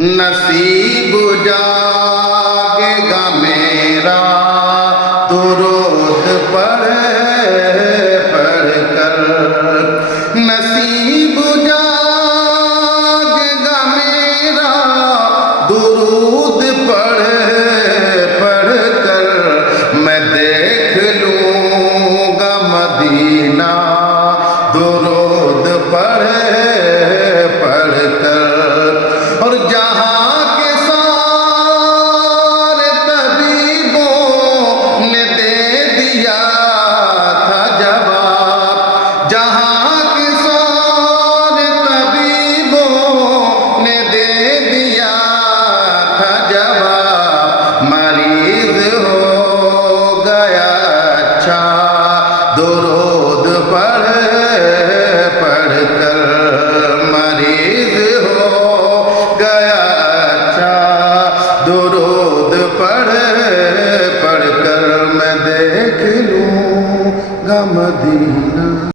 नसीब जागेगा मेरा दुरूद पढ़ पढ़ कर। नसीब जागेगा मेरा दुरूद पढ़ पढ़ कर। मैं देख लूँगा मदीना दुरूद पढ़ पढ़ कर। और जहाँ के सारे तबीबों ने दे दिया था जवाब, जहाँ के सारे तबीबों ने दे दिया था जवाब। मरीज हो गया अच्छा दुरूद पढ़ पढ़ कर। मरीज हो गया अच्छा दुरूद पढ़ पढ़ कर। मैं देख लूँगा मदीना।